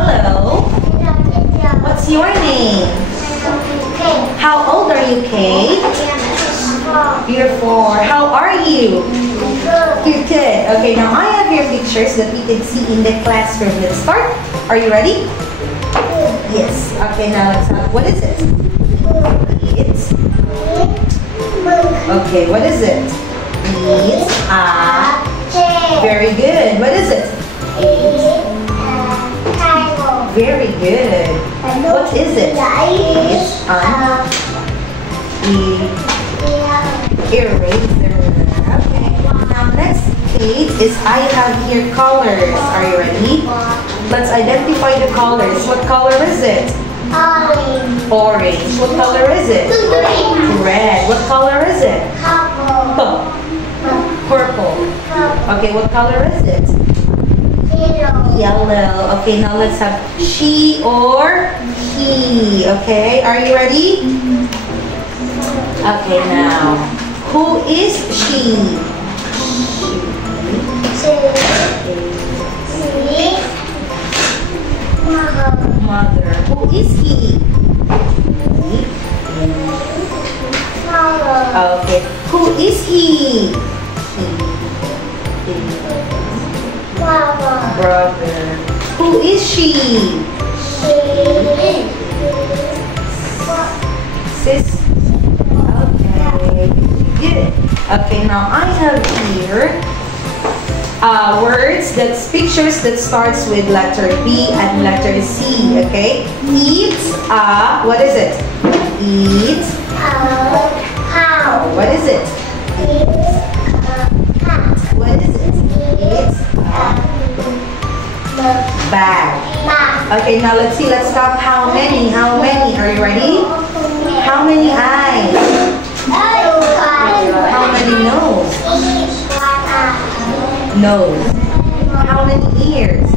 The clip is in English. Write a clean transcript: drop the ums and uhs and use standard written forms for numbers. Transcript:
Hello. What's your name? How old are you, Kate? You're 4. How are you? You're good. Okay, now I have your pictures that we can see in the classroom. Let's start. Are you ready? Yes. Okay, now let's have, what is it? It's. Okay, what is it? It's a. Very good. What is it? Very good. What is it? It's an eraser. Okay. Now next page is I have here colors. Are you ready? Let's identify the colors. What color is it? Orange. What color is it? Red. What color is it? Purple. Okay, what color is it? Yellow. Okay, now let's have she or he. Okay, are you ready? Okay, now who is she? Mother. Who is he? Okay. Who is he? Brother. Who is she? Sis. Okay. Good. Okay, now I have here words that's pictures that starts with letter B and letter C. Okay. Eats a. What is it? Eats a cow. What is it? Eats a cat. What is it? Eats a bag. Okay, now let's see. Let's count how many. How many? Are you ready? How many eyes? How many nose? Nose. How many ears?